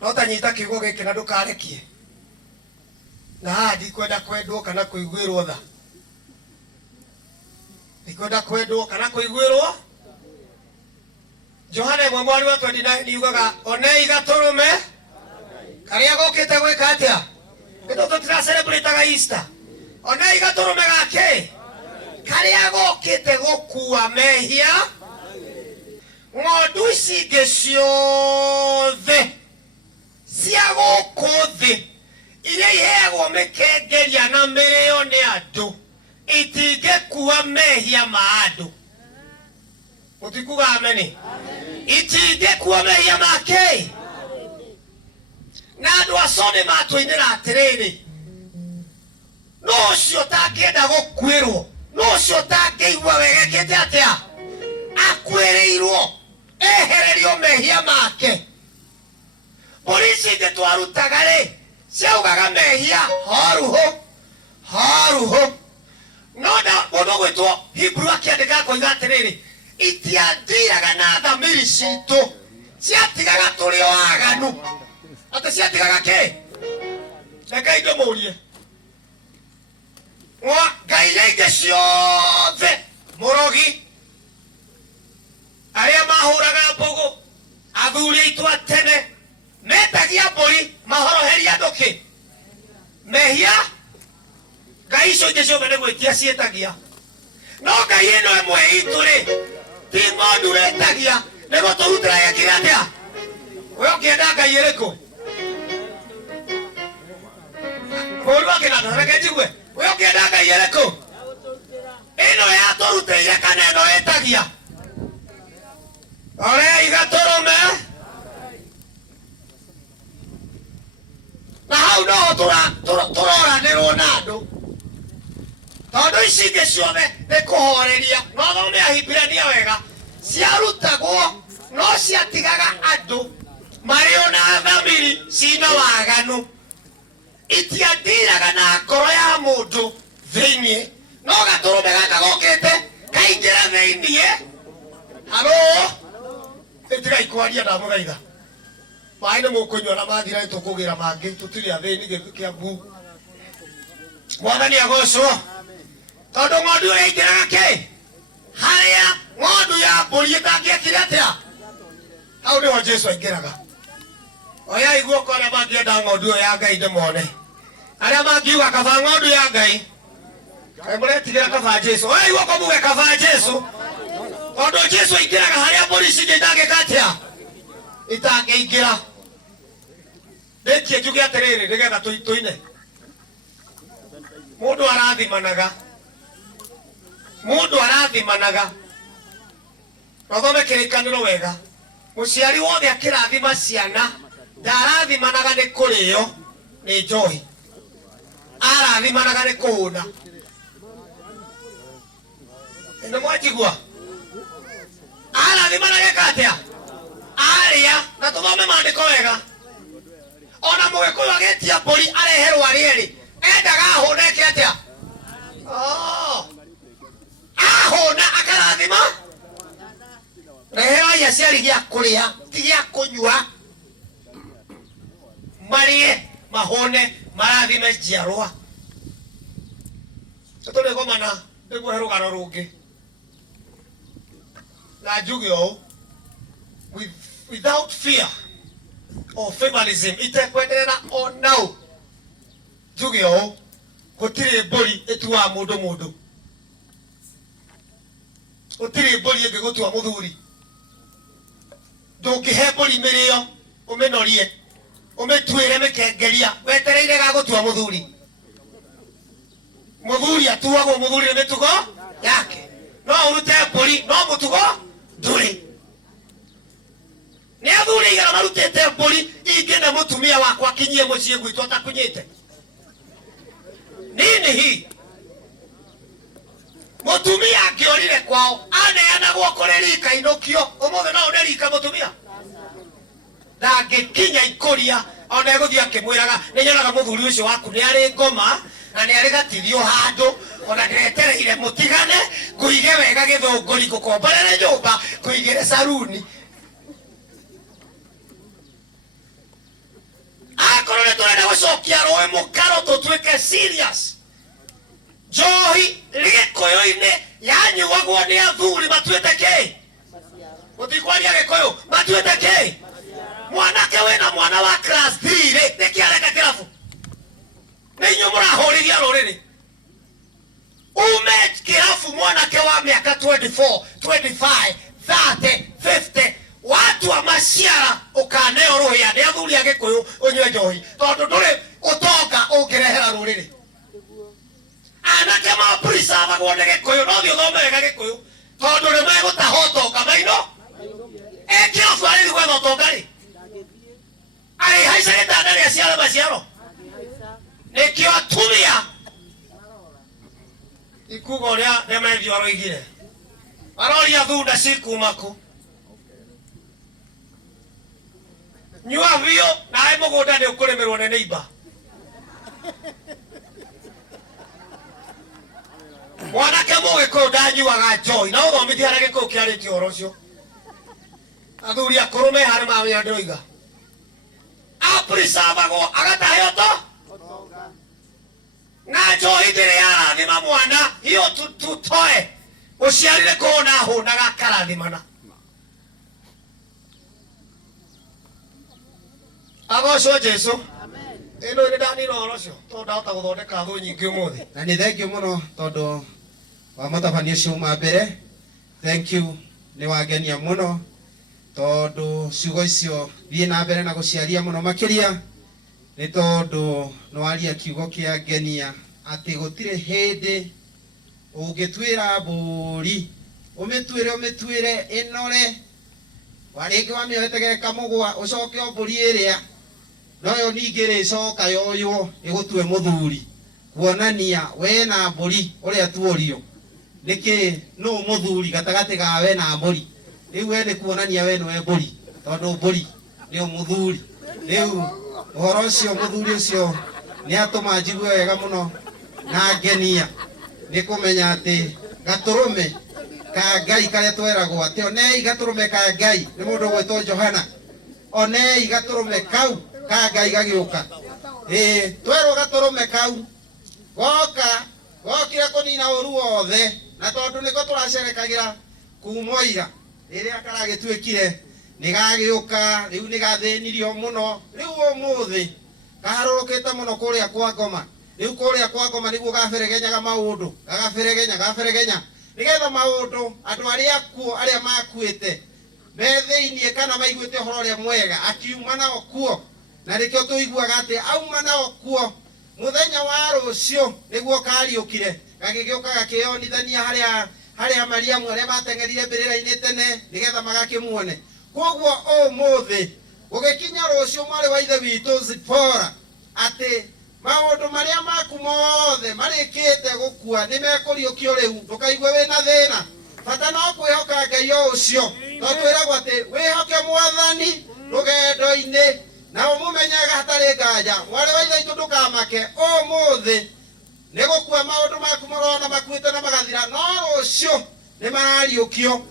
no tanyita kiugo giki na ndukarekie na ndikwenda kwendwo kana kuiguirwo tha ndikwenda kwendwo kana kuiguirwo. Johana 1:29 yugaga onei gaturume karia gokite gwika atia kitu tutira celebrate Easter. Onei gaturume gake karia gokite gukua mehia ng'ondu ici ingĩ ciothe cia gũkũ thĩ iria iheagwo mĩkengeria na mĩrĩo nĩ andũ itingĩkua mehia ma andũ. Mũtikuga ameni? Itingĩkua mehia make. Na andũ acio nĩ matũinĩra atĩrĩrĩ, no ũcio ũtangĩenda gũkuĩrwo, no ũcio ũtangĩigua wegekĩte atĩa akuĩrĩirwo ehererio mehia make. Polisi ingĩ twarutaga rĩ ciaugaga mehia horuho horuho. No na mũndũ gwĩtwo Hebrew akĩandĩka koiga atĩrĩrĩ, itiathiraga na thamiri citũ, ciatigaga tũrĩ o aganu. Atĩ ciatigaga kĩ? Reke ndĩmũrie, ngai iria ingĩ ciothe, mũrogi, arĩa mahũraga mbũgũ, athuri aitũ a tene, metagia mbũri mahoroheria andũ kĩ? Mehia. Ngai icio ingĩ ciothe nĩ gwĩtia ciĩtagia. No ngai ĩno ĩmwe itũ rĩ, ti ng'ondu ĩtagia, nĩ gũtũrutĩra yekire atĩa? We ũkĩenda ngai ĩrĩkũ? Mũndũ akĩnanda reke njigue, we ũkĩenda ngai ĩrĩkũ? Ĩno yatũrutĩire kana ĩno ĩtagia? Olei gaturume. Na hau no turoranĩrwo na andũ, tondũ ici ingĩ ciothe nĩ kũhoreria. No thome Ahibirania wega, ciarutagwo no ciatigaga andũ marĩ na thamiri cina waganu, itiathiraga na ngoro ya mũndũ thĩinĩ. No gatũrũme gaka gokĩte kaingĩra thĩinĩ. Halo, tigai kwaria ndamũthaitha. Maĩ nĩ mũkũnyua na mathira nĩtũkũgĩra mangĩ, tũtirĩ athĩni Kĩambu. Mwathani agocwo. Tondũ ng'ondu ĩyo yaingĩraga kĩ? Harĩa ng'ondu ya mbũri ĩtangĩekire atĩa? Hau nĩho Jesũ aingĩraga. Oyai guoko arĩa mangĩenda ng'ondu ĩyo ya Ngai ndĩmone. Arĩa mangiuga kaba ng'ondu ya Ngai, kaĩ mũretigĩra kaba Jesũ? Oyai guoko muge kaba Jesũ. Tondũ Jesũ aingĩraga harĩa mbũri ici ingĩ itangĩka atĩa? Itangĩingĩra. Rĩkie njuge atĩrĩrĩ nĩgetha tũine. Mũndũ arathimanaga. Mũndũ arathimanaga. Na thome kĩrĩkanĩro wega. Mũciari wothe akĩrathima ciana ndarathimanaga nĩ kũrĩo nĩ njohi. Arathimanaga nĩ kũhũna. Nĩ mwajigua? Arathimanaga atĩa? Arĩa na tũthome maandĩko wega. Ona Mũgĩkũyũ agĩtia mbũri areherwo arĩerĩ, endaga ahũne eke atĩa? Ahũna akarathima. Reheo ya ciari gĩa kũrĩa ti gĩa kũnyua. Marĩe mahũne marathime njiarwa. Tũtũrĩgomana nĩguo he rũgano rũngĩ. Na njuge ũũ, without fear of favoritism, itekwenderera o nau, njuge ũũ, gũtirĩ mbũri ĩtuaga mũndũ mũndũ. Gũtirĩ mbũri ĩngĩgũtua mũthuri. Ndũngĩhe mbũri mĩrĩo ũmĩnorie, ũmĩtuĩre mĩkengeria wetereire gagũtua mũthuri. Mũthuri atuagwo mũthuri nĩ mĩtugo yake. No ũrute mbũri no mũtugo ndũrĩ. Nĩ athuri aigana marutĩte mbũri ingĩ na mũtumia wakwa akinyie mũciĩ gwitũ atakunyĩte. Nini hii? Mũtumia angĩorire kwao aneanagwo kũrĩ rika inũkio. Ũmũthĩ no one rika mũtumia? Ndangĩkinya ikũria ona egũthiĩ akĩmwĩraga nĩnyonaga mũthuri ũcio waku nĩ arĩ ngoma na nĩ arĩ gatithio handũ, ona ndĩretereire mũtigane ngũige wega gĩthũngũri ngũkomborere nyũmba ngũigĩre saruni. tugucokia rũĩ mũkaro tũtuĩke serious. Njohi Gĩkũyũ-inĩ yanyuagwo nĩ athuri matuĩte kĩ? Mũtikwaria Gĩkũyũ matuĩte kĩ? Mwanake wĩna mwana wa class 3 nĩkĩ areka kĩrabu? Nĩ inyuĩ mũrahũrithia rũrĩrĩ. Ume kĩrabu mwanake wa mĩaka 24, 25, 30, 50 watu wa maciara ũkaneo rũhĩa nĩ athuri a Gĩkũyũ ũnyue njohi tondũ ndũrĩ ũtonga ũngĩrehera rũrĩrĩ. Anake mapreservagwo nĩ Gĩkũyũ no thiĩ ũthome wega Gĩkũyũ tondũ nĩ megũtaha ũtonga maino. Kĩrabu arĩ gwetha ũtonga rĩ? Arĩhaica gĩtanda rĩa ciara maciaro. Nĩkĩo atumia ikuga ũrĩa Demetrio aroigire aroria thunda cikuma kũ. Nyua biũ nawe mũgũnda nĩ ũkũrĩmĩrwo nĩ neighbor. Mwanake Mũgĩkũyũ ndanyuaga njohi na ũthomithia harĩa Gĩkũyũ kĩarĩtie ũhoro ũcio. Athuri akũrũ me harĩ mamenya ndĩroiga. Apreservagwo agatahe ũtonga. Na njohi ndĩrĩ yarathima mwana hiyo tutoe. Ũciarire kũna hũnaga akarathimana. Agocwo Jesũ. Ĩno nĩ ndanina ũhoro ũcio tondũ ndahota gũthondeka thũ nyingĩ ũmũthĩ. Na nĩ thengiũ mũno tondũ wa mũtabania ũcio uma mbere. Thank you nĩ wangenia mũno tondũ ciugo icio thiĩ na mbere na gũciaria mũno makĩria nĩ tondũ nĩ waria kiugo kĩa ngenia atĩ gũtirĩ hĩndĩ ũngĩtuĩra mbũri ũmĩtuĩre ĩnore warĩngĩ wamĩohete gekamũgwa ũcoke o mbũri ĩrĩa noyo ningĩ rĩcoka yoywo ĩgũtue mũthuri kuonania we na mbũri ũrĩa tuorio nĩkĩ nũ mũthuri gatagatĩ ga we na mbũri. Rĩu we nĩ kuonania we nĩwe mbũri tondũ mbũri nĩyo mũthuri. Rĩu ũhoro ũcio mũthuri ũcio nĩ atũma njigue wega mũno na ngenia nĩ kũmenya atĩ gatũrũme ka Ngai karĩa tweragwo atĩ onei gatũrũme ka Ngai nĩ mũndũ ũgwĩtwo Johana. Onei gatũrũme kau ka Ngai gagĩũka. Twerwo gatũrũme kau gokire kũnina ũru wothe na tondũ nĩko tũracerekagĩra kuma ira rĩrĩa karagĩtuĩkire nĩ gagĩũka rĩu nĩ gathĩnirio mũno. Rĩu ũmũthĩ kaharũrũkĩte mũno kũrĩa kwa Ngoma. Rĩu kũrĩa kwa Ngoma nĩguo gaberegenyaga maũndũ gagaberegenya nĩgetha maũndũ andũ arĩa akuo arĩa makuĩte me thĩiniĩ kana maiguĩte ũhoro ũrĩa mwega akiuma nao kuo na nĩkĩo tũiguaga atĩ auma nao kuo mũthenya wa rũciũ nĩguo kariũkire gagĩgĩũka gakĩonithania harĩa Mariamu arĩa mateng'erire mbĩrĩra-inĩ tene nĩgetha magakĩmuone. Koguo ũmũthĩ gũgĩkinya rũciũ mwarĩ wa ithe witũ Zipora atĩ maũndũ marĩa maku mothe marĩkĩte gũkua nĩ mekũriũkio rĩu. Ndũkaigue wĩna thĩna bata no kwĩhoka Ngai o ũcio no twĩragwo atĩ wĩhoke Mwathani rũgendo-inĩ na ũmũmenyaga hatarĩ nganja. Mwarĩ wa ithe witũ ndũkamake ũmũthĩ nĩ gũkua maũndũ maku marona makuĩte na magathira no rũciũ nĩ marariũkio